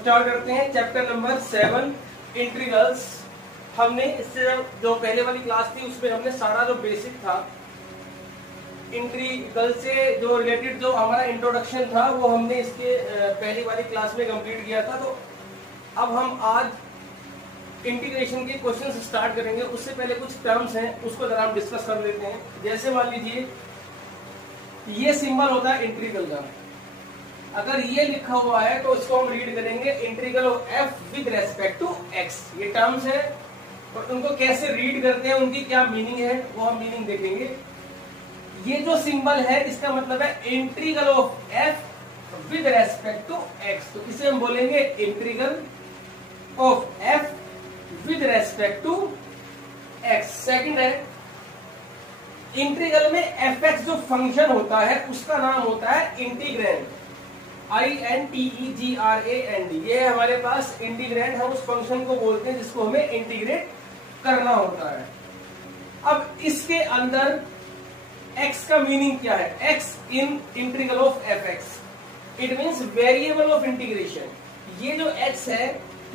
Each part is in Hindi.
स्टार्ट करते हैं चैप्टर नंबर 7 इंटीग्रल्स। हमने इससे जो पहले वाली क्लास थी उसमें हमने सारा जो बेसिक था इंटीग्रल से जो रिलेटेड जो हमारा इंट्रोडक्शन था वो हमने इसके पहली वाली क्लास में कंप्लीट किया था। तो अब हम आज इंटीग्रेशन के क्वेश्चन स्टार्ट करेंगे। उससे पहले कुछ टर्म्स हैं उसको जरा हम डिस्कस कर लेते हैं। जैसे मान लीजिए ये सिंबल होता है इंटीग्रल का, अगर ये लिखा हुआ है तो इसको हम रीड करेंगे integral of F with respect to X. ये टर्म्स है और उनको कैसे रीड करते हैं, उनकी क्या मीनिंग है वो हम मीनिंग देखेंगे। ये जो सिंबल है इसका मतलब है integral of F with respect to X, तो इसे हम बोलेंगे integral of F with respect to X. Second है इंटीग्रल में एफ एक्स जो फंक्शन होता है उसका नाम होता है इंटीग्रैंड, INTEGRAND। ये है हमारे पास इंटीग्रैंड, हम उस फंक्शन को बोलते हैं जिसको हमें इंटीग्रेट करना होता है। अब इसके अंदर x का मीनिंग क्या है? x in integral of fx, it means variable of integration. ये जो x है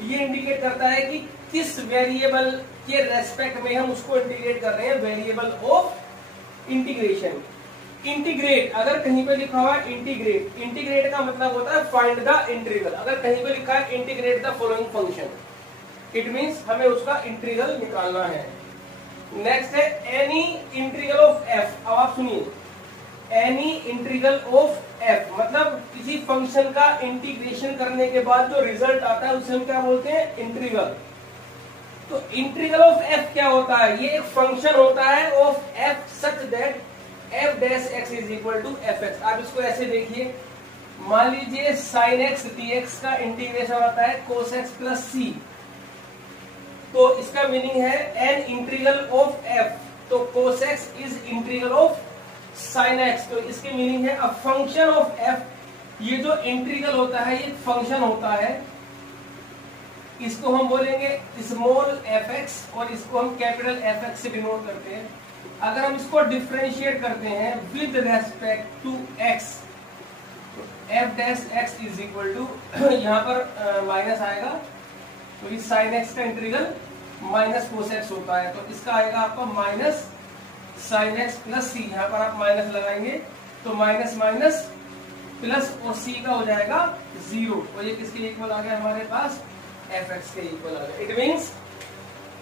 ये इंडिकेट करता है कि किस वेरिएबल के रेस्पेक्ट में हम उसको इंटीग्रेट कर रहे हैं, वेरिएबल ऑफ इंटीग्रेशन। इंटीग्रेट अगर कहीं पे लिखा हुआ है इंटीग्रेट, इंटीग्रेट का मतलब होता है फाइंड द इंटीग्रल। अगर कहीं पे लिखा है integrate the following function, it means हमें उसका इंटीग्रल निकालना है। नेक्स्ट है एनी इंटीग्रल ऑफ एफ। अब आप सुनिए, एनी इंटीग्रल ऑफ एफ मतलब किसी फंक्शन का इंटीग्रेशन करने के बाद जो रिजल्ट आता है उसे हम क्या बोलते हैं? इंटीग्रल। तो इंटीग्रल ऑफ एफ क्या होता है? ये एक फंक्शन होता है of F such that F dash X is equal to F X. आप इसको ऐसे देखिए, मान लीजिए साइन एक्स dx का इंटीग्रेशन आता है cos x प्लस सी, तो इसका मीनिंग है एन इंटीग्रल ऑफ एफ, तो cos x is integral of sin x। तो इसकी मीनिंग है अ फंक्शन ऑफ एफ। ये जो इंटीग्रल होता है ये फंक्शन होता है, इसको हम बोलेंगे स्मॉल एफ एक्स और इसको हम कैपिटल एफ एक्स से डिनोट करते हैं। अगर हम इसको डिफरेंशिएट करते हैं विद रेस्पेक्ट टू एक्स, तो F dash X is equal to यहाँ पर माइनस आएगा, तो इस साइन एक्स का इंटीग्रल माइनस कोस एक्स होता है, तो इसका आएगा आपका minus sine X plus C. यहाँ पर आप माइनस लगाएंगे तो माइनस माइनस प्लस और सी का हो जाएगा 0, और ये किसके इक्वल आ गया हमारे पास? एफ एक्स के इक्वल आ गया। इट मीन्स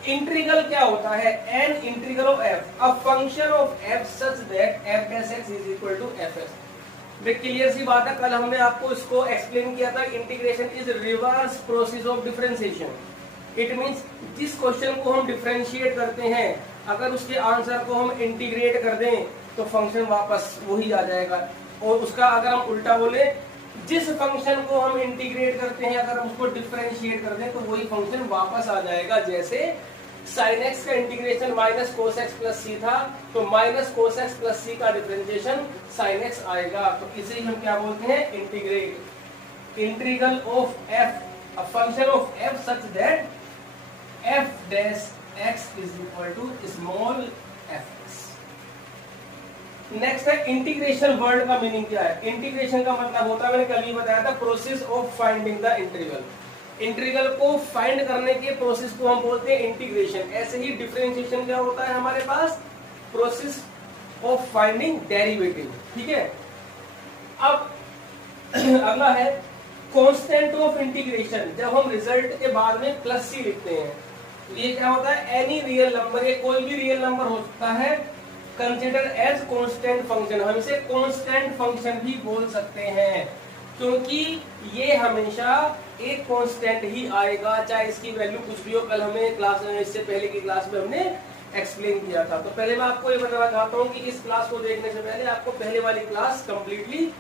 इंटीग्रल क्या होता है? An integral of F, a function of F such that F dash X is equal to F X. Clear सी बात है, कल हमने आपको इसको एक्सप्लेन किया था। Integration is reverse process of differentiation. It means जिस क्वेश्चन को हम डिफरेंशिएट करते हैं अगर उसके आंसर को हम इंटीग्रेट कर दें तो फंक्शन वापस वही आ जाएगा, और उसका अगर हम उल्टा बोले जिस फंक्शन को हम इंटीग्रेट करते हैं अगर हम उसको डिफरेंशिएट कर दें तो वही फंक्शन वापस आ जाएगा। जैसे साइन एक्स का integration minus cos X plus C था, तो minus cos X plus C का डिफरेंशिएशन साइन एक्स आएगा। तो इसे ही हम क्या बोलते हैं? Integrate. Integral of F, a function of F such that F dash X is equal to small F X. Next है इंटीग्रेशन। वर्ड का मीनिंग क्या है? इंटीग्रेशन का मतलब होता है, मैंने कल ही बताया था, process of finding the integral. Integral को फाइंड करने के प्रोसेस को हम बोलते हैं इंटीग्रेशन। ऐसे ही डिफरेंशिएशन क्या होता है हमारे पास? Process of finding derivative. ठीक है। अब अगला है कांस्टेंट ऑफ इंटीग्रेशन। जब हम रिजल्ट के बाद में प्लस सी लिखते हैं तो ये क्या होता है? एनी रियल नंबर, ये कोई भी रियल नंबर हो सकता है, कंसिडर एज कांस्टेंट फंक्शन। हम इसे कांस्टेंट फंक्शन भी बोल सकते हैं क्योंकि ये हमेशा एक कांस्टेंट ही आएगा, चाहे इसकी वैल्यू कुछ भी हो। कल हमें क्लास में, इससे पहले की क्लास में हमने एक्सप्लेन किया था। तो पहले मैं आपको ये बताना चाहता हूँ कि इस क्लास को देखने से पहले आपको पहले वाली क्लास कंप्लीटली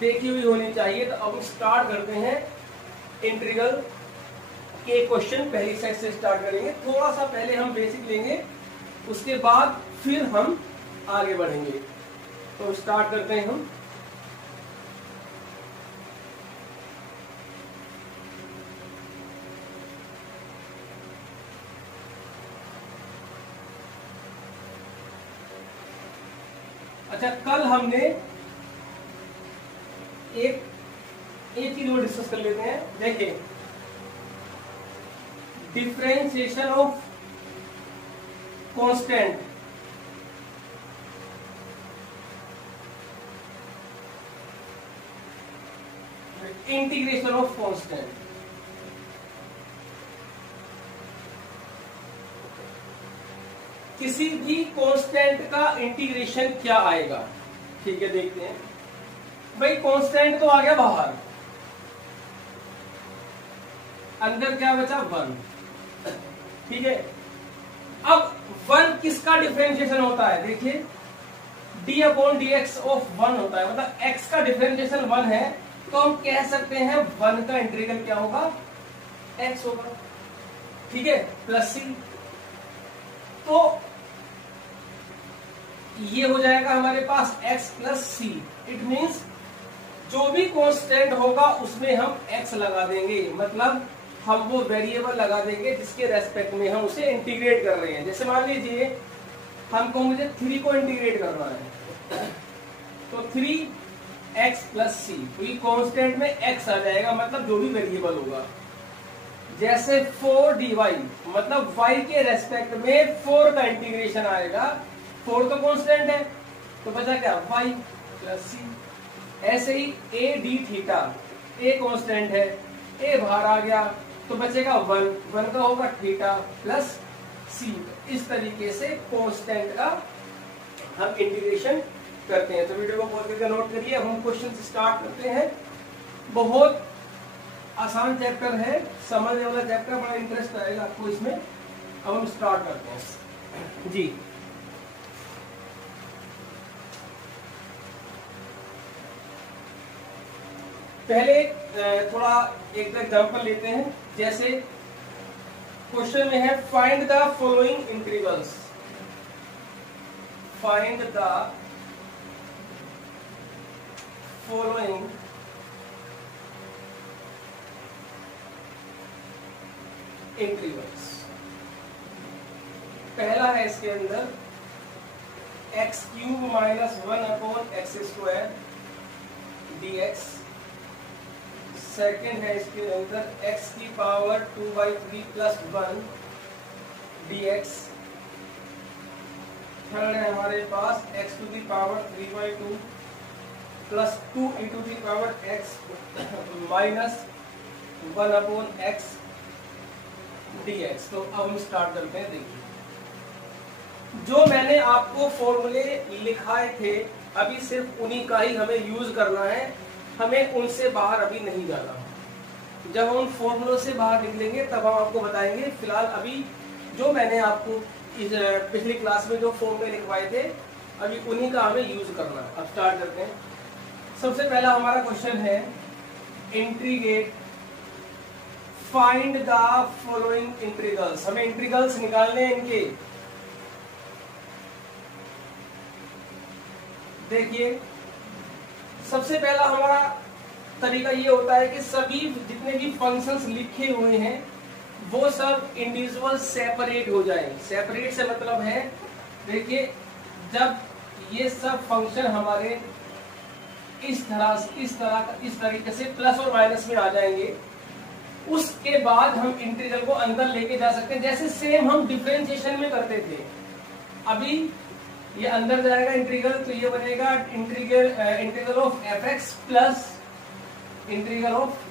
देखी हुई होनी चाहिए। तो अब स्टार्ट करते हैं इंटीग्रल के क्वेश्चन। पहली सेट से स्टार्ट करेंगे, थोड़ा सा पहले हम बेसिक लेंगे, उसके बाद फिर हम आगे बढ़ेंगे। तो स्टार्ट करते हैं हम। अच्छा, कल हमने एक एक चीज वो डिस्कस कर लेते हैं। देखिए, differentiation of constant, integration of constant. किसी भी कांस्टेंट का इंटीग्रेशन क्या आएगा? ठीक है, देखते हैं। भाई कांस्टेंट तो आ गया बाहर, अंदर क्या बचा? 1। ठीक है, अब 1 किसका डिफरेंशिएशन होता है? देखिए, d upon D x of 1 होता है, मतलब x का डिफरेंशिएशन 1 है, तो हम कह सकते हैं 1 का इंटीग्रल क्या होगा? x होगा। ठीक है, प्लस c। तो ये हो जाएगा हमारे पास x plus C. It means जो भी कांस्टेंट होगा उसमें हम x लगा देंगे, मतलब हम वो वेरिएबल लगा देंगे जिसके रेस्पेक्ट में हम उसे इंटीग्रेट कर रहे हैं। जैसे मान लीजिए हमको मुझे 3 को इंटीग्रेट करना है, तो 3x प्लस सी, तो ये कांस्टेंट में x आ जाएगा, मतलब जो भी वेरिएबल होगा। जैसे 4dy, मतलब y के रेस्पेक्ट में 4 का इंटीग्रेशन आएगा, 4 तो कांस्टेंट है, तो बचा क्या? y प्लस सी। ऐसे ही a d theta, a constant है, a बाहर आ गया, तो बचेगा 1 का होगा थीटा प्लस सी। इस तरीके से कांस्टेंट का हम इंटीग्रेशन करते हैं। तो वीडियो को पॉज करके नोट करिए। अब हम क्वेश्चन स्टार्ट करते हैं। बहुत आसान चैप्टर है, समझने वाला चैप्टर, बड़ा इंटरेस्ट आएगा आपको इसमें। अब हम स्टार्ट करते हैं जी। पहले थोड़ा एक एग्जांपल लेते हैं। जैसे क्वेश्चन में है find the following integrals, find the following integrals. पहला है इसके अंदर x³ minus 1 upon x square dx। Second है इसके अंदर x की पावर 2/3 प्लस 1 dx। थर्ड है हमारे पास x to the power 3/2 plus 2 into the power x minus 1 upon x dx। तो अब हम स्टार्ट करते हैं। देखिए, जो मैंने आपको फॉर्मूले लिखाए थे, अभी सिर्फ उन्हीं का ही हमें यूज करना है, हमें उनसे बाहर अभी नहीं जाना। जब हम फॉर्मूलों से बाहर निकलेंगे तब हम आपको बताएंगे। फिलहाल अभी जो मैंने आपको इस पिछली क्लास में जो फॉर्मूले लिखवाए थे, अभी उन्हीं का हमें यूज करना है। अब स्टार्ट करते हैं। सबसे पहला हमारा क्वेश्चन है integrate, find the following integrals. हमें इंटीग्रल्स निकालने हैं इनके। देखिए, सबसे पहला हमारा तरीका ये होता है कि सभी जितने भी फंक्शंस लिखे हुए हैं वो सब इंडिविजुअल सेपरेट हो जाएं। सेपरेट से मतलब है, देखिए, जब ये सब फंक्शन हमारे इस तरीके से प्लस और माइनस में आ जाएंगे, उसके बाद हम इंटीग्रल को अंदर लेके जा सकते हैं। जैसे सेम हम डिफरेंशिएशन में करते थे। अभी ये अंदर जाएगा इंटीग्रल, तो ये बनेगा integral of fx plus integral of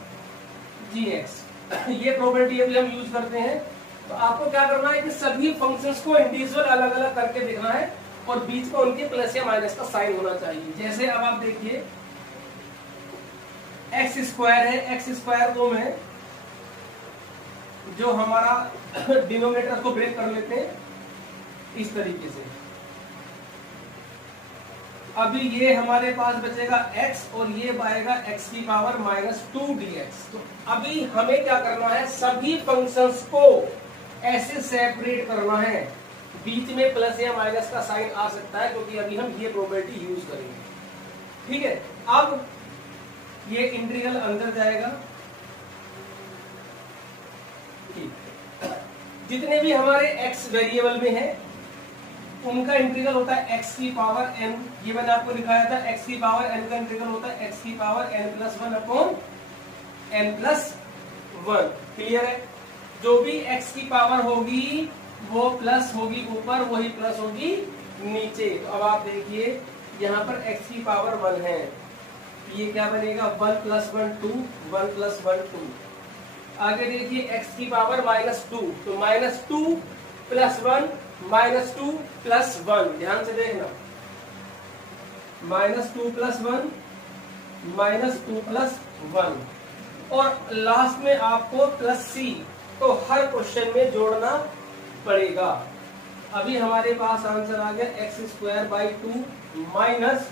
gx। ये प्रॉपर्टी अभी हम यूज करते हैं। तो आपको क्या करना है कि सभी फंक्शंस को इंडिविजुअल अलग अलग करके देखना है और बीच में उनके प्लस या माइनस का साइन होना चाहिए। जैसे अब आप देखिए, एक्स स्क्वायर है, एक्स स्क्वायर को मैं जो हमारा डिनोमिनेटर को ब्रेक कर लेते हैं इस तरीके से। अभी ये हमारे पास बचेगा x और ये आएगा x की पावर -2 dx। तो अभी हमें क्या करना है, सभी फंक्शंस को ऐसे सेपरेट करना है, बीच में प्लस या माइनस का साइन आ सकता है, क्योंकि अभी हम ये प्रॉपर्टी यूज करेंगे। ठीक है, अब ये इंटीग्रल अंदर जाएगा। जितने भी हमारे x वेरिएबल में है उनका इंटीग्रल होता है x की पावर n। ये मैंने आपको दिखाया था, x की पावर n का इंटीग्रल होता है x की power n+1 upon n plus 1। Clear है? जो भी x की पावर होगी वो प्लस होगी ऊपर, वही प्लस होगी नीचे। तो अब आप देखिए यहाँ पर x की पावर 1 है, ये क्या बनेगा 1 प्लस 1 2, 1 प्लस 1 2। आगे देखिए x की पावर -2, तो -2 प्लस 1 -2 प्लस 1, ध्यान से देखना, -2 प्लस 1 -2 प्लस 1, और लास्ट में आपको प्लस c, तो हर क्वेश्चन में जोड़ना पड़ेगा। अभी हमारे पास आंसर आ गया x² 2 माइनस,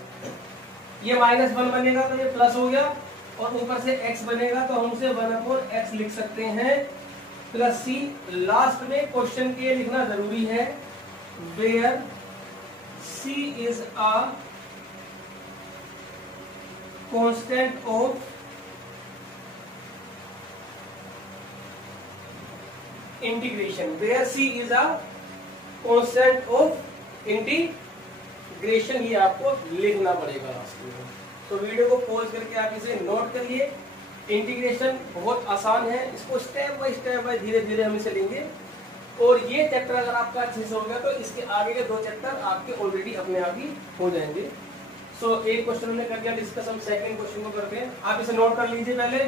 ये -1 बनेगा तो ये प्लस हो गया, और ऊपर से x बनेगा तो हम उसे 1/x लिख सकते हैं प्लस c। लास्ट में क्वेश्चन के लिखना जरूरी है, where c is a constant of integration, where c is a constant of integration, ये आपको लिखना पड़ेगा लास्ट में। तो वीडियो को पॉज करके आप इसे नोट करिए। इंटीग्रेशन बहुत आसान है, इसको स्टेप बाय धीरे धीरे हम इसे लेंगे, और ये चैप्टर अगर आपका अच्छे से हो गया तो इसके आगे के 2 चैप्टर आपके ऑलरेडी अपने आप ही हो जाएंगे। सो एक क्वेश्चन हमने कर दिया डिस्कस, हम सेकंड क्वेश्चन को करते हैं। आप इसे नोट कर लीजिए पहले।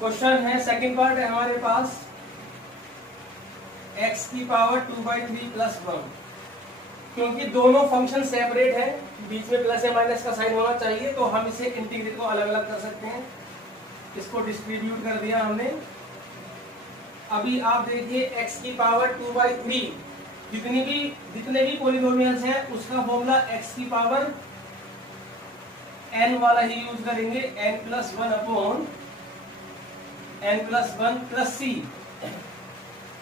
क्वेश्चन है, सेकंड पार्ट है हमारे पास, x की पावर 2/3 प्लस 1। क्योंकि दोनों फंक्शन सेपरेट है, बीच में प्लस या माइनस का साइन होना चाहिए, तो हम इसे इंटीग्रेट को अलग अलग कर सकते हैं। इसको डिस्ट्रीब्यूट कर दिया हमने। अभी आप देखिए x की पावर 2/3, जितने भी पॉलिनोमियल्स हैं उसका फॉर्मूला x की पावर n वाला ही यूज करेंगे, n plus 1 upon n plus 1 plus c।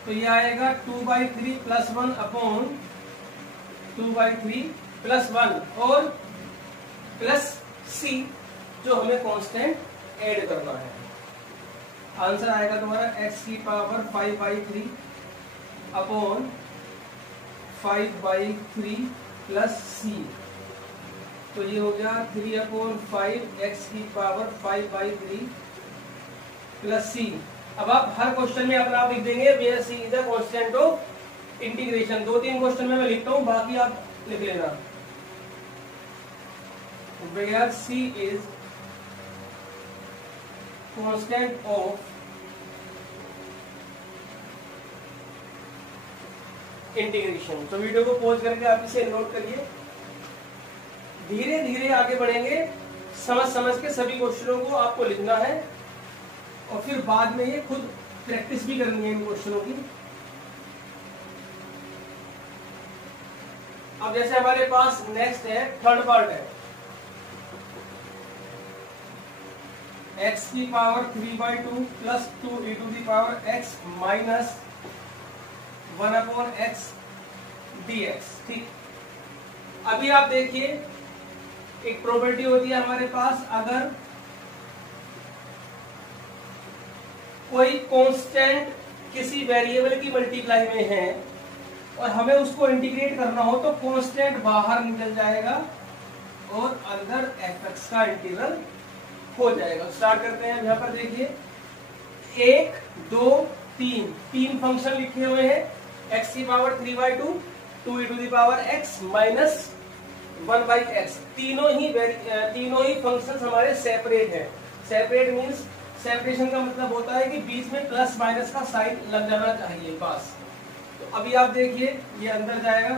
तो ये आएगा 2/3 प्लस 1 अपॉन 2/3 प्लस 1 और प्लस c, जो हमें कांस्टेंट ऐड करना है। आंसर आएगा तुम्हारा x की पावर 5/3 अपॉन 5/3 प्लस c। तो ये हो गया 3/5 x की पावर 5/3 प्लस c। अब आप हर क्वेश्चन में अपना आप लिख देंगे where c is the constant of integration. 2-3 question में मैं लिखता हूं, बाकी आप लिख लेना। Where c is constant of integration. तो वीडियो को पॉज करके आप इसे नोट करिए। धीरे धीरे आगे बढ़ेंगे, समझ के सभी क्वेश्चनों को आपको लिखना है, और फिर बाद में ये खुद प्रैक्टिस भी करनी है इन क्वेश्चनों की। अब जैसे हमारे पास नेक्स्ट है, थर्ड पार्ट है, x की power 3/2 plus 2 e to the power x minus 1/x dx। ठीक, अभी आप देखिए एक प्रॉपर्टी होती है हमारे पास, अगर कोई कांस्टेंट किसी वेरिएबल की मल्टीप्लाई में है और हमें उसको इंटीग्रेट करना हो, तो कांस्टेंट बाहर निकल जाएगा और अंदर fx का इंटीग्रल हो जाएगा। स्टार्ट करते हैं। यहाँ पर देखिए 1 2 3 फंक्शन लिखे हुए हैं, x की power 3/2, 2 e to the power x minus 1/x। तीनों ही फंक्शंस हमारे सेपरेट हैं। सेपरेट मींस सेपरेशन का मतलब होता है कि बीच में प्लस माइनस का साइन लग जाना चाहिए पास। तो अभी आप देखिए ये अंदर जाएगा,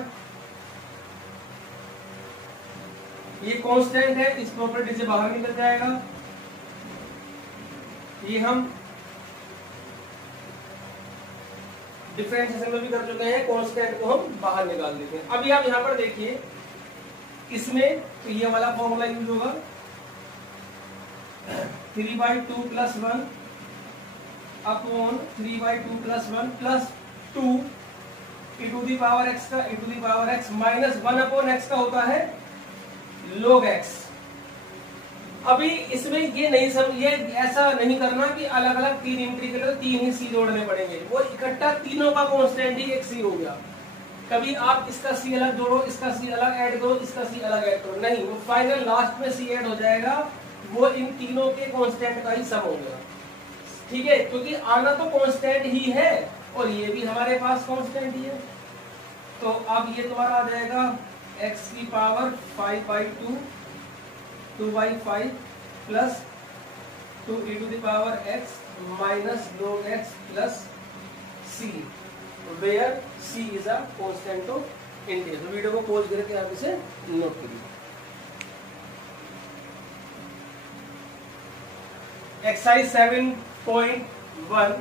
ये कांस्टेंट है, इस प्रॉपर्टी से बाहर निकल जाएगा। ये हम डिफरेंशिएशन में भी कर चुके हैं, कांस्टेंट को हम बाहर निकाल देते हैं। अभी आप यहाँ पर देखिए इसमें तो ये वाला फॉर्मूला यूज होगा, 3/2 plus 1 upon 3/2 plus 1 plus 2 e to the power x का e to the power x minus 1/x का होता है log x। अभी इसमें ये नहीं सब ये ऐसा नहीं करना कि अलग अलग तीन इंट्री के लिए तीन ही सी जोड़ने पड़ेंगे, वो इकट्ठा तीनों का कांस्टेंट ही एक सी हो गया। कभी आप इसका सी अलग जोड़ो, इसका सी अलग ऐड करो, इसका सी अलग ऐड करो, नहीं, वो फाइनल लास्ट में सी ऐड हो जाएगा, वो इन तीनों के कांस्टेंट का ही सम हो गया। ठीक है, क्योंकि आना तो कांस्टेंट ही है और ये भी हमारे पास कांस्टेंट ही है। तो अब ये तुम्हारा आ जाएगा x की power 5/2 2/5 plus 2e to the power x minus log x plus c, where c is a constant of integer. तो वीडियो को पॉज करके आप इसे नोट करिए। एक्सरसाइज 7.1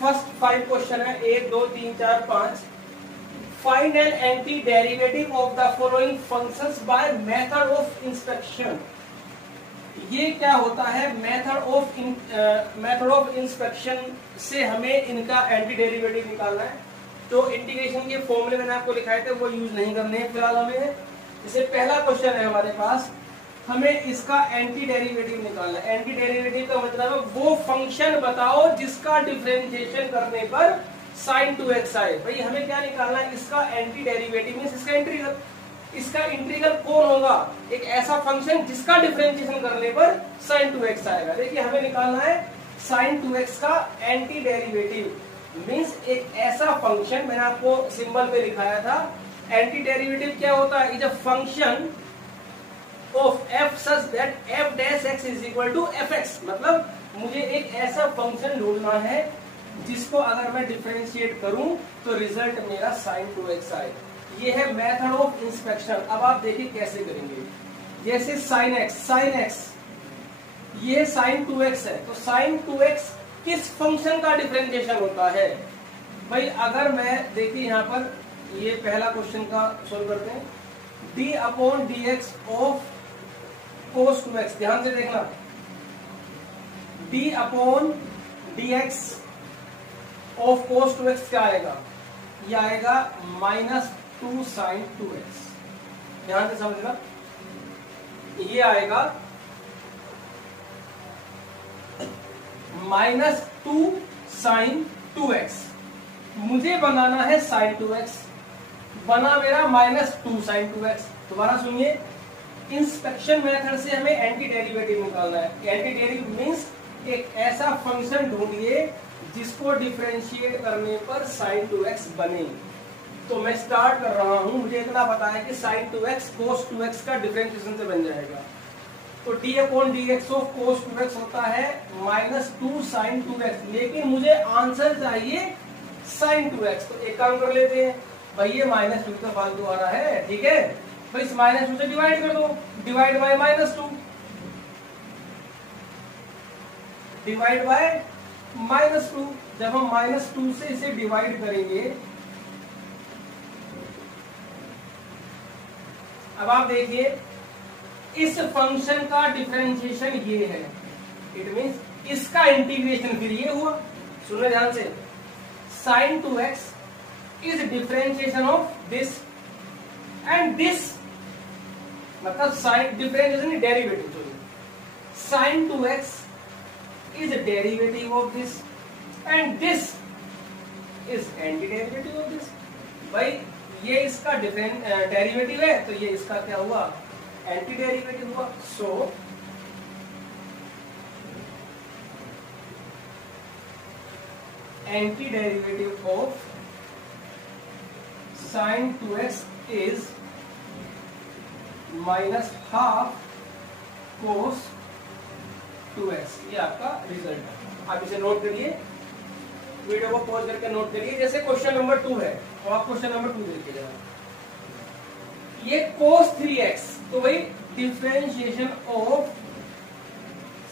फर्स्ट 5 क्वेश्चन है, 1 2 3 4 5। Find an anti derivative of the following functions by method of inspection. ये क्या होता है, मेथड ऑफ इंस्पेक्शन से हमें इनका एंटी डेरिवेटिव निकालना है। तो इंटीग्रेशन के फॉर्मूले मैंने आपको लिखाए थे, वो यूज नहीं करने हैं फिलहाल हमें। जैसे पहला क्वेश्चन है हमारे पास, हमें इसका एंटी डेरिवेटिव निकालना है। एंटी डेरिवेटिव का मतलब है वो फंक्शन बताओ जिसका डिफरेंशिएशन करने पर sin 2x आए। भाई हमें क्या निकालना है, इसका एंटी डेरिवेटिव मींस इसका इंटीग्रल। इसका इंटीग्रल कौन होगा, एक ऐसा फंक्शन जिसका डिफरेंशिएशन करने पर sin 2x आएगा। देखिए हमें निकालना है sin 2x का एंटी डेरिवेटिव मींस एक ऐसा फंक्शन, मैंने आपको सिंबल पे लिखाया था। एंटी डेरिवेटिव क्या होता है, is a function of f such that f dash x is equal to fx। मतलब मुझे एक ऐसा फंक्शन ढूंढना है जिसको अगर मैं डिफरेंशिएट करूं तो रिजल्ट मेरा sin 2x आए। ये है मेथड ऑफ इंस्पेक्शन। अब आप देखिए कैसे करेंगे। जैसे sin x ये sin 2x है, तो sin 2x किस फंक्शन का डिफरेंशिएशन होता है। भाई अगर मैं देखिए यहाँ पर ये पहला क्वेश्चन का सोल्व करते हैं, d/dx ऑफ cos 2x। ध्यान से देखना, d/dx ऑफ cos 2x क्या आएगा, ये आएगा -2 sin 2x। ध्यान से समझना, ये आएगा -2 sin 2x। मुझे बनाना है sin 2x, बना मेरा -2 sin 2x। दोबारा सुनिए, इंस्पेक्शन मेथड से हमें एंटी डेरिवेटिव निकालना है। एंटी डेरिवेटिव मींस एक ऐसा फंक्शन ढूंढिए जिसको डिफरेंशिएट करने पर sin 2x बने। तो मैं स्टार्ट कर रहा हूं, मुझे इतना पता है कि sin 2x cos 2x का डिफरेंशिएशन से बन जाएगा। तो d/dx ऑफ cos 2x होता है -2 sin 2x, लेकिन मुझे आंसर चाहिए sin 2x। तो एक काम कर लेते हैं, भाई ये -2 का फालतू आ रहा है, ठीक है, भाई इस -2 से डिवाइड कर दो, डिवाइड बाय -2, डिवाइड बाय -2। जब हम -2 से इसे डिवाइड करेंगे, अब आप देखिए इस फंक्शन का डिफरेंशिएशन ये है, इट मींस इसका इंटीग्रेशन फिर ये हुआ। सुनो ध्यान से, sin 2x is differentiation of this and this, मतलब sine differentiation derivative. sin 2x is a derivative of this and this is antiderivative of this। भाई ये इसका डेरिवेटिव है, तो ये इसका क्या हुआ, एंटी डेरिवेटिव हुआ। सो anti derivative of sin 2x is -half cos 2x। ये आपका रिजल्ट है। आप इसे नोट करिए, वीडियो को पॉज करके नोट करिए। जैसे क्वेश्चन नंबर 2 है, तो आप क्वेश्चन नंबर 2 देखिएगा। ये cos 3x, तो भाई डिफरेंशिएशन ऑफ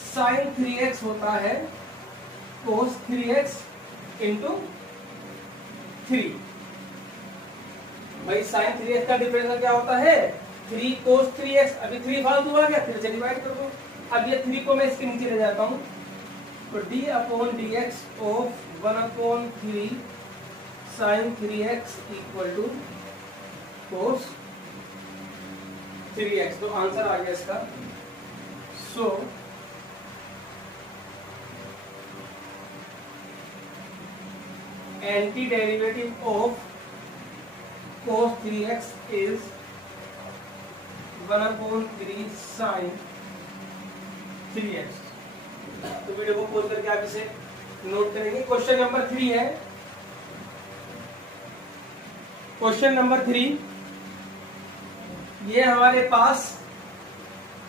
sin 3x होता है cos 3x into 3। भाई sin 3x का डिफरेंशिएशन क्या होता है, 3 cos 3x। अभी 3 फालतू आ गया, फिर से डिवाइड कर दो। अब ये 3 को मैं इसके नीचे ले जाता हूं, तो d/dx of 1/3 sin 3x equal to cos 3x। तो आंसर आ गया इसका। So anti derivative of cos 3x is 1/3 sin 3x। तो वीडियो को पॉज करके आप इसे नोट करेंगे। क्वेश्चन नंबर 3 है। क्वेश्चन नंबर 3, ये हमारे पास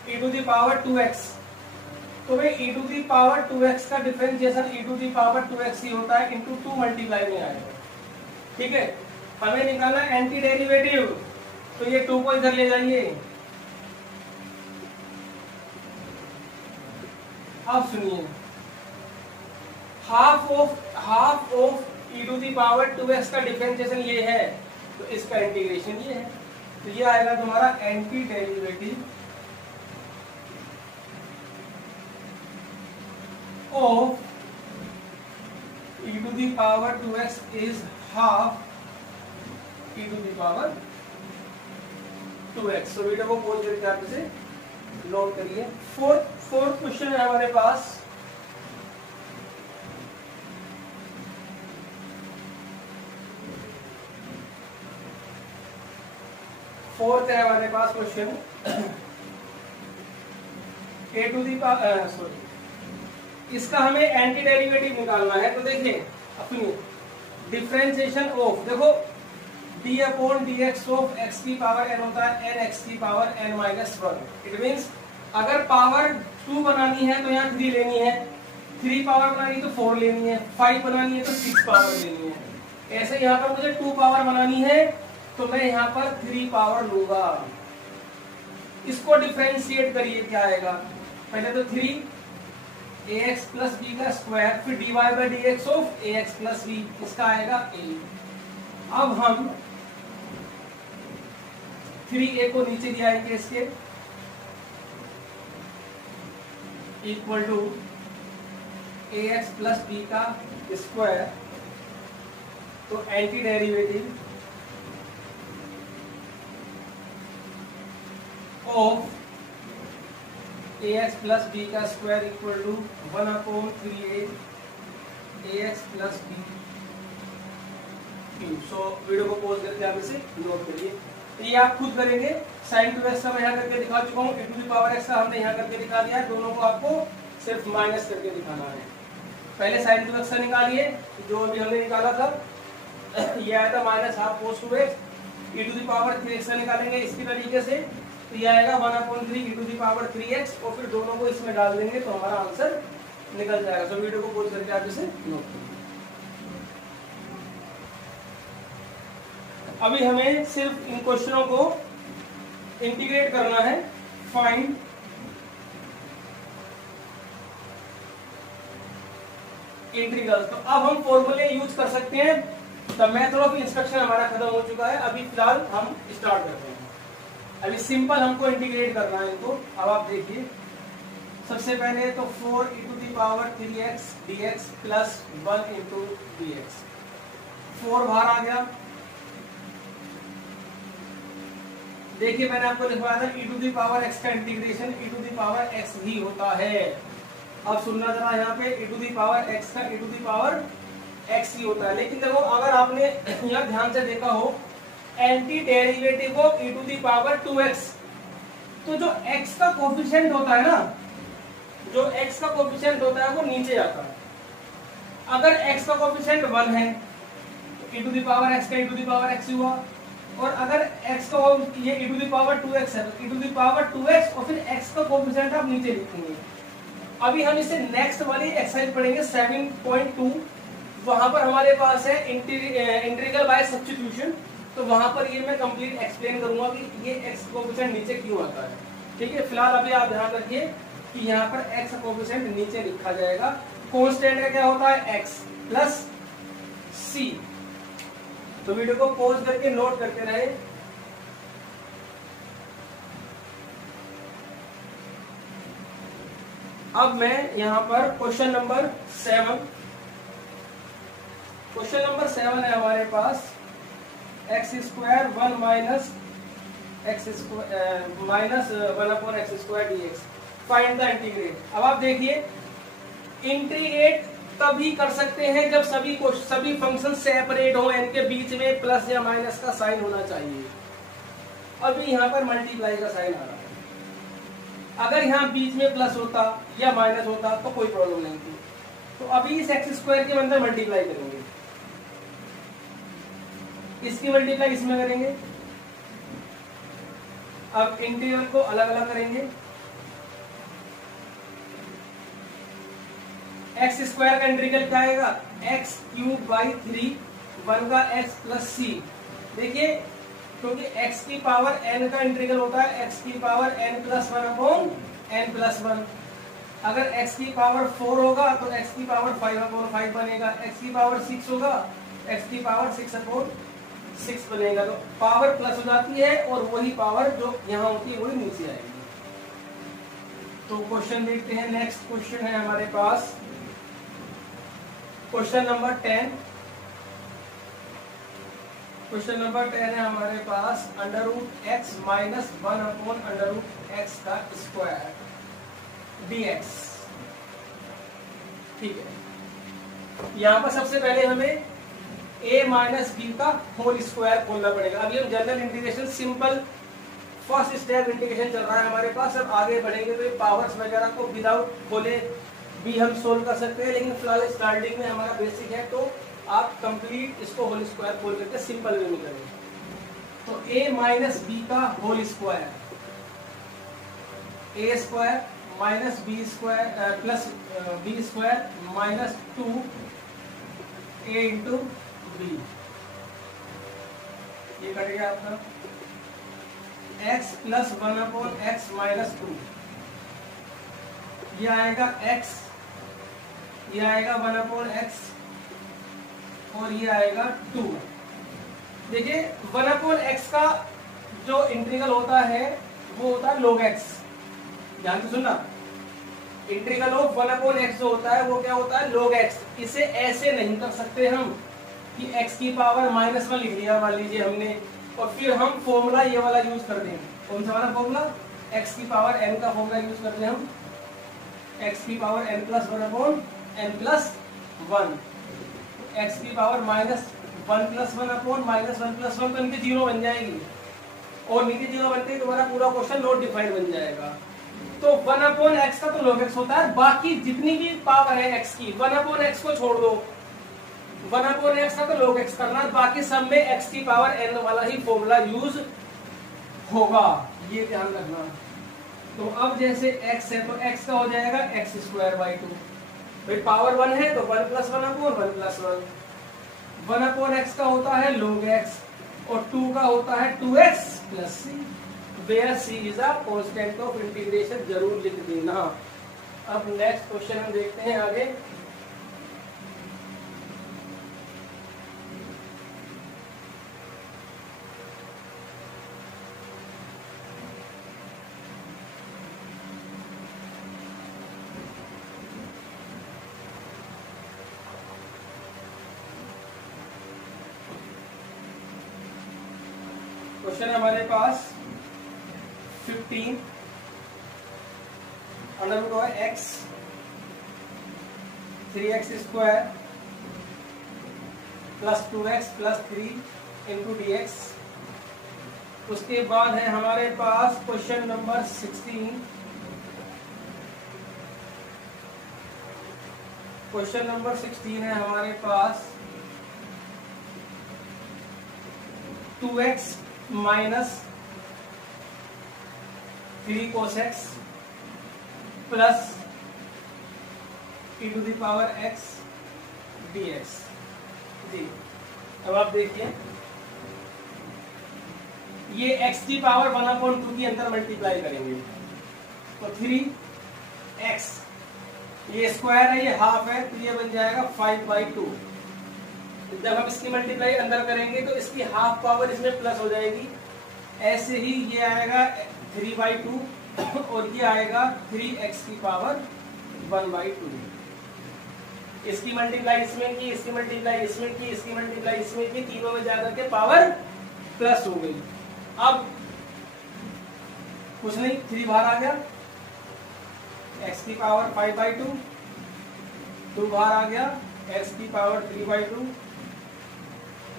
e⁻²x, तो भाई e⁻²x का डिफरेंशिएशन e⁻²x ही होता है, इंटू 2 मल्टीप्लाई में आएगा। ठीक है, हमें निकालना एंटी डेरिवेटिव, तो ये 2 को इधर ले जाइए। अब सुनिए, हाफ ऑफ e⁻²x का डिफरेंशिएशन ये है, तो इसका इंटीग्रेशन ये है, तो ये आएगा तुम्हारा anti derivative of e⁻²x is half e⁻²x। तो वीडियो को पॉज करके आप इसे नोट करिए। फोर्थ क्वेश्चन है हमारे पास। फोर्थ है हमारे पास क्वेश्चन, इसका हमें एंटी डेरिवेटिव निकालना है। तो देखिए अपनी डिफरेंशिएशन ऑफ, देखो d/dx ऑफ x⁻n होता है n(x⁻n-1)। इट मींस अगर पावर 2 बनानी है तो यहाँ 3 लेनी है, 3 पावर बनानी है तो 4 लेनी है, 5 बनानी है तो 6 पावर लेनी है। ऐसे यहाँ पर मुझे 2 पावर बनानी है तो मैं यहाँ पर 3 पावर लूंगा। इसको डिफरेंशिएट करिए, क्या आएगा? पहले तो 3ax प्लस b का स्क्वायर, फिर dy/dx of ax plus b, इसका आएगा a। अब हम 3a को नीचे ले आएंगे, इसके equal to ax plus b का स्क्वायर, तो anti derivative of ax plus b का square equal to 1/3a ax plus b। So video को पॉज करके आप इसे नोट करिए। तो ये आप खुद करेंगे। साइन 2x का मैं यहाँ करके दिखा चुका हूँ, e⁻x का हमने यहाँ करके दिखा दिया है। दोनों को आपको सिर्फ माइनस करके दिखाना है। पहले साइन 2x का निकालिए, जो अभी हमने निकाला था, ये आया था -12 cos 2x। e⁻3x का निकालेंगे इसी तरीके से, तो ये आएगा 1/3 e⁻3x, और फिर दोनों को इसमें डाल देंगे तो हमारा आंसर निकल जाएगा। तो वीडियो को पॉज करके आप इसे नोट करिए। अभी हमें सिर्फ इन क्वेश्चनों को इंटीग्रेट करना है। Find integral. तो अब हम फॉर्मूले यूज कर सकते हैं। द मेथड ऑफ इंस्ट्रक्शन हमारा खत्म हो चुका है। अभी फिलहाल हम स्टार्ट करते हैं। अभी सिंपल हमको इंटीग्रेट करना है इनको। अब आप देखिए, सबसे पहले तो 4e⁻3x dx plus 1 into dx, 4 बाहर आ गया। देखिए मैंने आपको लिखवाया था e⁻x का इंटीग्रेशन e⁻x ही होता है। अब सुनना जरा, यहाँ पे e⁻x का e⁻x ही होता है। लेकिन देखो, अगर आपने यहाँ ध्यान से देखा हो, एंटी डेरिवेटिव ऑफ e⁻2x, तो जो x का कोफिशिएंट होता है ना, जो x का कोफिशिएंट होता है वो नीचे आता है। अगर x का कोफिशिएंट 1 है तो e⁻x का e⁻x ही हुआ, और अगर x का ये e⁻2x है तो e⁻2x, और फिर x का कोफिशिएंट आप नीचे लिखेंगे। अभी हम इसे नेक्स्ट वाली एक्सरसाइज पढ़ेंगे 7.2। वहां पर हमारे पास है इंटीग्रल बाय सब्स्टिट्यूशन, तो वहां पर ये मैं कंप्लीट एक्सप्लेन करूंगा कि ये x कोफिशिएंट नीचे क्यों आता है। ठीक है, फिलहाल अभी आप ध्यान रखिए कि यहाँ पर x कोफिशिएंट नीचे लिखा जाएगा। कांस्टेंट का क्या होता है? x plus c। तो वीडियो को पॉज करके नोट करते रहे। अब मैं यहाँ पर क्वेश्चन नंबर 7 है हमारे पास, x² 1 minus 1/x² dx। Find the integrate. अब आप देखिए इंटीग्रेट तभी कर सकते हैं जब सभी फंक्शन सेपरेट हो, इनके बीच में प्लस या माइनस का साइन होना चाहिए। अभी यहाँ पर मल्टीप्लाई का साइन आ रहा है, अगर यहाँ बीच में प्लस होता या माइनस होता तो कोई प्रॉब्लम नहीं थी। तो अभी इस एक्स स्क्वायर के अंदर मल्टीप्लाई करेंगे, इसकी मल्टीप्लाई इसमें करेंगे। अब इंटीग्रल को अलग अलग करेंगे। एक्स स्क्वायर का इंटीग्रल क्या आएगा, एक्स क्यूब बाई 3 1 का एक्स प्लस सी। देखिए क्योंकि x की पावर n का इंटीग्रल होता है x की power n plus 1 upon n plus 1। अगर x की पावर 4 होगा तो x की पावर 5 अपॉन 5 बनेगा, x की पावर 6 होगा x की पावर 6 अपॉन 6 बनेगा। तो पावर प्लस हो जाती है और वही पावर जो यहाँ होती है वही नीचे आएगी। तो क्वेश्चन देखते हैं। नेक्स्ट क्वेश्चन है हमारे पास क्वेश्चन नंबर 10। क्वेश्चन नंबर 10 है हमारे पास under root X minus 1 upon under root X का स्क्वायर dx। ठीक है, यहाँ पर सबसे पहले हमें a माइनस बी का होल स्क्वायर खोलना पड़ेगा। अभी हम general integration simple first step integration चल रहा है हमारे पास। अब आगे बढ़ेंगे तो पावर्स वगैरह को विदाउट खोले भी हम सोल्व कर सकते हैं, लेकिन फिलहाल स्टार्टिंग में हमारा बेसिक है तो आप कंप्लीट इसको होल स्क्वायर खोल करके सिंपल वे में करें। तो a माइनस बी का whole square, a square minus b square plus b square minus 2a into b, ये कट गया अपना। x plus 1 upon X minus 2, ये आएगा x, ये आएगा 1 अपॉन एक्स और ये आएगा 2। देखिए 1 अपॉन एक्स का जो इंटीग्रल होता है वो होता है log x। ध्यान से सुनना, इंटीग्रल ऑफ 1 अपॉन एक्स जो होता है वो क्या होता है log x। इसे ऐसे नहीं कर सकते हम कि x की पावर -1 लिख लिया मान लीजिए हमने, और फिर हम फॉर्मूला ये वाला यूज कर दें। कौन सा वाला फॉर्मूला, x की पावर n का फॉर्मूला यूज करते हैं हम, x की power n plus 1 upon n plus 1। x की पावर -1 प्लस 1 अपॉन -1 प्लस 1 तो इनकी 0 बन जाएगी, और नीचे 0 बनते ही तुम्हारा पूरा क्वेश्चन नॉट डिफाइंड बन जाएगा। तो 1 अपॉन एक्स का तो log x होता है, बाकी जितनी भी पावर है x की 1 अपॉन एक्स को छोड़ दो, 1 अपॉन एक्स का तो log x करना, बाकी सब में x की पावर n वाला ही फॉर्मूला यूज होगा, ये ध्यान रखना। तो अब जैसे x है तो x का हो जाएगा एक्स स्क्वायर बाई 2, भाई पावर 1 है तो 1 plus 1 upon 1 plus 1। 1 upon x का होता है log x और 2 का होता है 2x plus c, where c is a constant of integration, जरूर लिख देना। अब नेक्स्ट क्वेश्चन हम देखते हैं आगे। क्वेश्चन है हमारे पास 15 under root of x 3x square plus 2x plus 3 into dx। उसके बाद है हमारे पास क्वेश्चन नंबर 16। क्वेश्चन नंबर 16 है हमारे पास 2x minus 3 cos x plus e to the power x dx। जी अब आप देखिए ये x की पावर 1/2 के अंदर मल्टीप्लाई करेंगे तो 3x, ये स्क्वायर है ये हाफ है तो ये बन जाएगा 5/2। जब हम इसकी मल्टीप्लाई अंदर करेंगे तो इसकी हाफ पावर इसमें प्लस हो जाएगी, ऐसे ही ये आएगा 3/2 और ये आएगा 3x की पावर 1/2। इसकी मल्टीप्लाई इसमें की, इसकी मल्टीप्लाई इसमें की, इसकी मल्टीप्लाई इसमें की, तीनों में जाकर के पावर प्लस हो गई। अब कुछ नहीं, 3 बाहर आ गया एक्स की पावर 5/2, 2 बाहर आ गया, एक्स की पावर 3/2,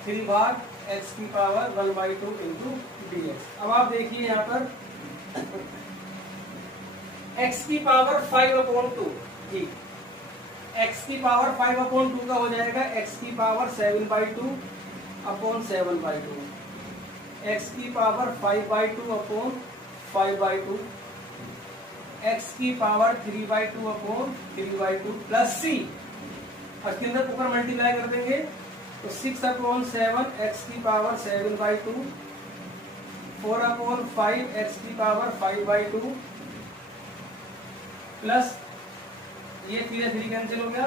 3 बाहर, एक्स की पावर 1/2 इंटू dx। अब आप देखिए यहाँ पर x की पावर 5/2 जी, x की पावर 5/2 का हो जाएगा x की पावर 7/2 अपॉन 7/2, x की पावर 5/2 अपॉन 5/2, x की पावर 3/2 अपॉन 3/2 प्लस c। इसके अंदर ऊपर मल्टीप्लाई कर देंगे तो 6/7 x की पावर 7/2, 4/5 x की पावर 5/2 प्लस ये 3 कैंसिल हो गया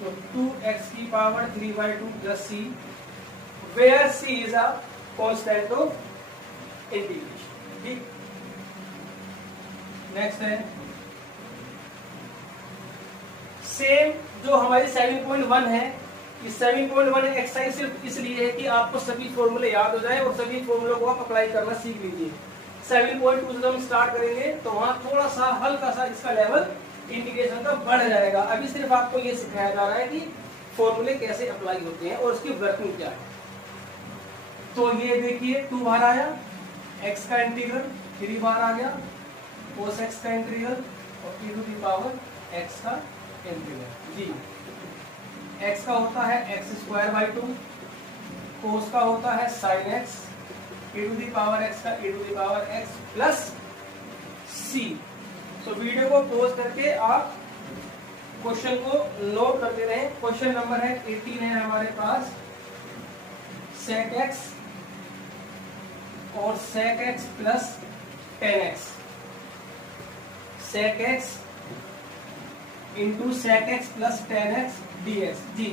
तो 2x की power 3/2 plus c, where c is a constant of integration. ठीक, नेक्स्ट है सेम जो हमारी 7.1 है। ये 7.1 एक्सरसाइज सिर्फ इसलिए है कि आपको सभी फॉर्मूले याद हो जाए और सभी फॉर्मूलों को आप अप्लाई करना सीख लीजिए। 7.2 से हम स्टार्ट करेंगे तो वहां थोड़ा सा हल्का सा इसका लेवल इंटीग्रेशन का बढ़ जाएगा। अभी सिर्फ आपको ये सिखाया जा रहा है कि फॉर्मूले कैसे अप्लाई होते हैं और उसकी वर्किंग क्या है। तो ये देखिए 2 बाहर आया, x का इंटीग्रल 3 बाहर आ गया, cos x का इंटीग्रल और e to the power x का इंटीग्रल जी। x का होता है x²/2, cos का होता है sin x, e to the power x का e to the power x plus c। तो वीडियो को पॉज करके आप क्वेश्चन को नोट करते रहें। क्वेश्चन नंबर है 18 है हमारे पास, sec x और sec x plus tan x, sec x into sec x plus tan x dx जी।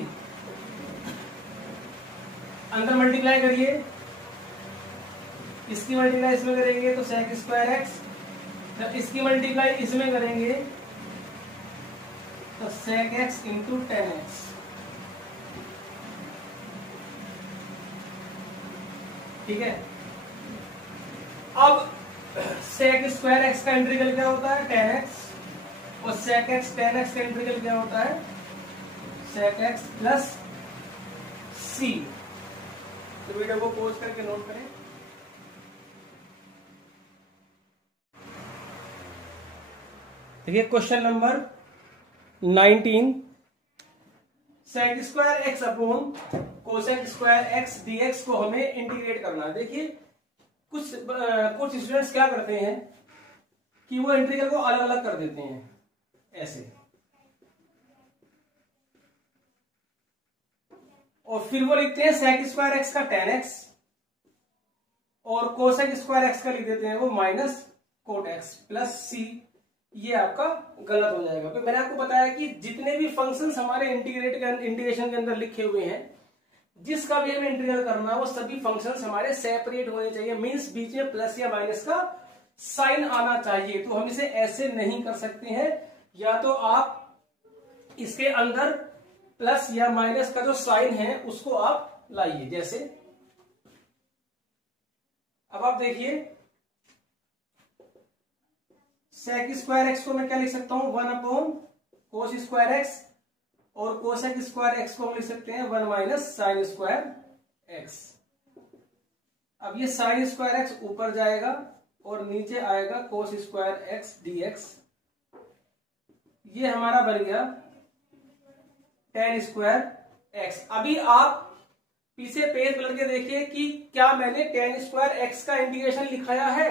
अंदर मल्टीप्लाई करिए, इसकी मल्टीप्लाई इसमें करेंगे तो sec²x, जब इसकी मल्टीप्लाई इसमें करेंगे तो sec x into tan x। ठीक है, अब sec²x का इंटीग्रल क्या होता है tan x, और sec x tan x का इंटीग्रल क्या होता है sec x प्लस c। तो वीडियो को पॉज करके नोट करें। देखिए question number 19, sec² upon cosec² dx को हमें इंटीग्रेट करना है। देखिए कुछ स्टूडेंट्स क्या करते हैं कि वो इंटीग्रल को अलग अलग कर देते हैं ऐसे, और फिर वो लिखते हैं sec² का tan x और cosec² का लिख देते हैं वो minus cot x plus c। ये आपका गलत हो जाएगा। तो मैंने आपको बताया कि जितने भी फंक्शंस हमारे इंटीग्रेशन के अंदर लिखे हुए हैं, जिसका भी हमें इंटीग्रल करना है वो सभी फंक्शंस हमारे सेपरेट होने चाहिए, मींस बीच में प्लस या माइनस का साइन आना चाहिए। तो हम इसे ऐसे नहीं कर सकते हैं, या तो आप इसके अंदर प्लस या माइनस का जो साइन है उसको आप लाइए। जैसे अब आप देखिए sec² को मैं क्या लिख सकता हूं 1 अपॉन cos² और cosec² को हम लिख सकते हैं 1 माइनस sin²x। अब ये sin² ऊपर जाएगा और नीचे आएगा cos² dx। ये हमारा बन गया tan²x। अभी आप पीछे पेज पलट के देखिए कि क्या मैंने tan² का इंटीग्रेशन लिखाया है?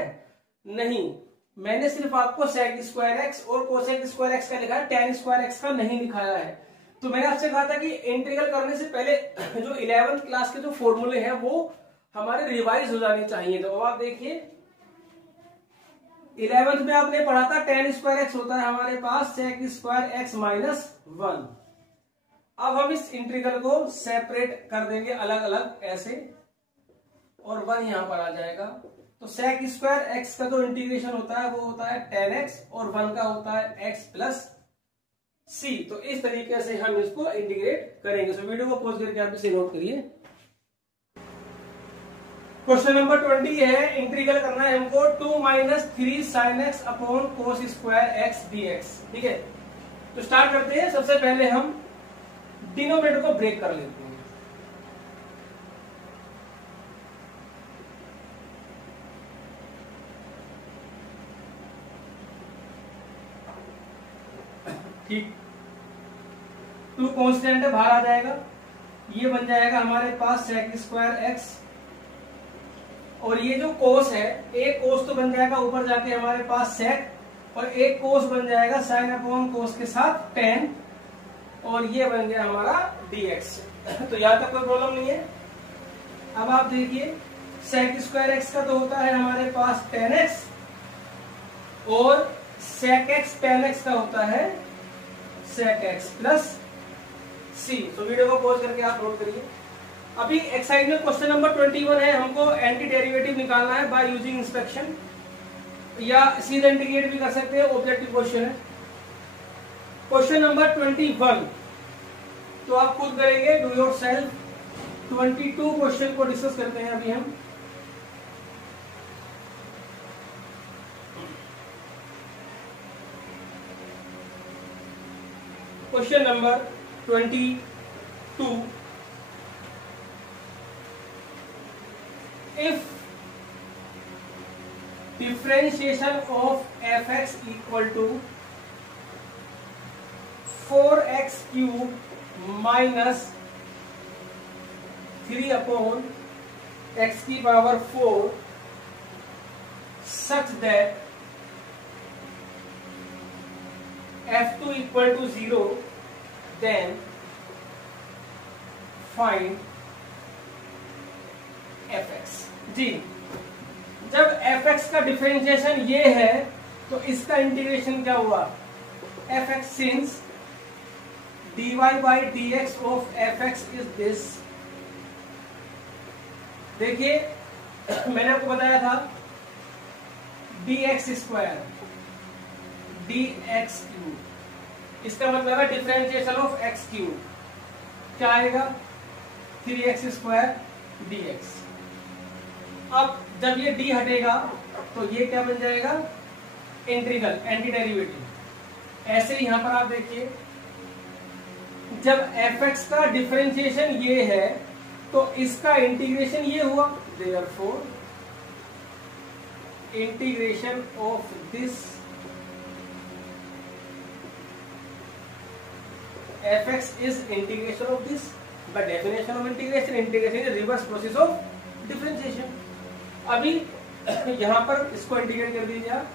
नहीं, मैंने सिर्फ आपको sec² और cosec² का लिखा है, tan² का नहीं लिखाया है। तो मैंने आपसे कहा था कि इंटीग्रल करने से पहले जो 11th क्लास के जो फॉर्मूले हैं वो हमारे रिवाइज हो जाने चाहिए। तो अब आप देखिए 11th में आपने पढ़ा था tan² होता है हमारे पास sec² माइनस 1। अब हम इस इंटीग्रल को सेपरेट कर देंगे अलग अलग ऐसे, और 1 यहां पर आ जाएगा। तो sec² का जो इंटीग्रेशन होता है वो होता है tan x और 1 का होता है x प्लस c। तो इस तरीके से हम इसको इंटीग्रेट करेंगे। तो वीडियो को पॉज करके आप इसे नोट करिए। क्वेश्चन नंबर 20 है, इंटीग्रल करना है हमको 2 minus 3 sine x upon cos square x dx। ठीक है, तो स्टार्ट करते हैं। सबसे पहले हम डिनोमिनेटर को ब्रेक कर लेते हैं। ठीक, 2 कांस्टेंट है, बाहर आ जाएगा, ये बन जाएगा हमारे पास सेक स्क्वायर एक्स, और ये जो कोस है, एक कोस तो बन जाएगा ऊपर जाके हमारे पास सेक, और एक कोस बन जाएगा साइन अपॉन कोस के साथ टेन, और ये बन गया हमारा dx। तो यहां तक कोई प्रॉब्लम नहीं है। अब आप देखिए, सेक स्क्वायर एक्स का तो होता है हमारे पास टेन एक्स, और सेक एक्स टेन एक्स का होता है सेक एक्स प्लस सी। तो वीडियो को पॉज करके आप नोट करिए। अभी एक्सरसाइज में क्वेश्चन नंबर 21 है, हमको एंटी डेरिवेटिव निकालना है बाय यूजिंग इंस्पेक्शन, या सीधे इंटीग्रेट भी कर सकते हैं, ऑब्जेक्टिव क्वेश्चन है। क्वेश्चन नंबर 21 तो आप खुद करेंगे, डू योर सेल्फ। 22 क्वेश्चन को डिस्कस करते हैं अभी हम। Question number 22, if differentiation of fx equal to 4x cube minus 3 upon x की power 4 such that f2 equal to 0, then find fx। जी, जब fx का डिफरेंशिएशन ये है तो इसका इंटीग्रेशन क्या हुआ, fx since dy by dx of fx is this। देखिए मैंने आपको बताया था dx स्क्वायर dx क्यूब, इसका मतलब है डिफरेंशिएशन ऑफ x क्यूब, क्या आएगा 3x स्क्वायर dx। अब जब ये d हटेगा तो ये क्या बन जाएगा, इंटीग्रल, एंटी डेरिवेटिव। ऐसे ही यहां पर आप देखिए, जब fx का डिफरेंशिएशन ये है तो इसका इंटीग्रेशन ये हुआ, therefore integration of this fx is integration of this। by definition of integration is reverse process of differentiation। अभी यहां पर इसको इंटीग्रेट कर दीजिए आप।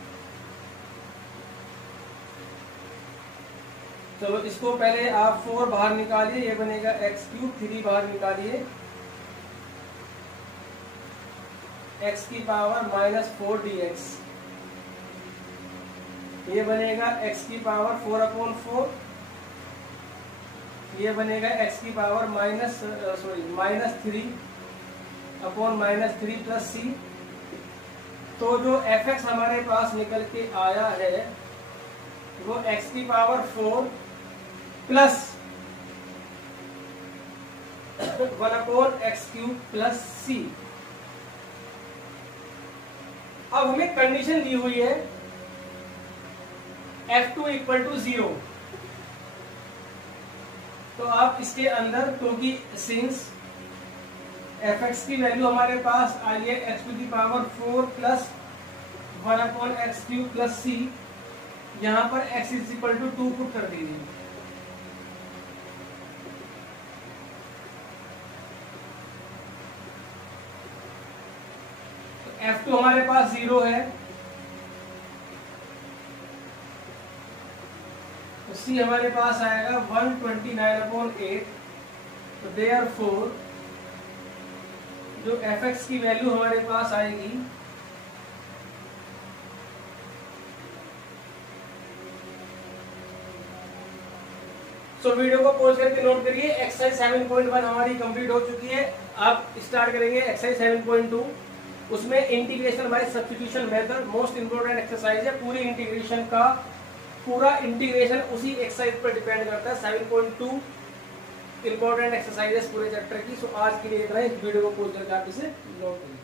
चलो इसको पहले आप 4 बाहर निकालिए, ये बनेगा x क्यूब, 3 बाहर निकालिए, x की पावर -4 dx, ये बनेगा x की पावर 4/4, ये बनेगा x की पावर -3/-3 प्लस c। तो जो fx हमारे पास निकल के आया है वो x की power 4 plus 1/x³ plus c। अब हमें कंडीशन दी हुई है f2 इक्वल टू 0, तो आप इसके अंदर, क्योंकि सिंस fx की वैल्यू हमारे पास आई है x⁴ plus 1/x³ plus c, यहां पर x is equal to 2 put कर दीजिए। तो f2 हमारे पास 0 है, तो c हमारे पास आएगा 129/8। तो देयरफॉर जो fx की वैल्यू हमारे पास आएगी तो वीडियो को पॉज करके नोट करिए। एक्सरसाइज 7.1 हमारी कंप्लीट हो चुकी है। आप स्टार्ट करेंगे एक्सरसाइज 7.2, उसमें integration by substitution method most important exercise है। पूरी इंटीग्रेशन का पूरा इंटीग्रेशन उसी एक्सरसाइज पर डिपेंड करता है। 7.2 इंपोर्टेंट एक्सरसाइजेस पूरे चैप्टर की। सो आज के लिए इतना ही। वीडियो को पॉज करके आप इसे नोट करिए।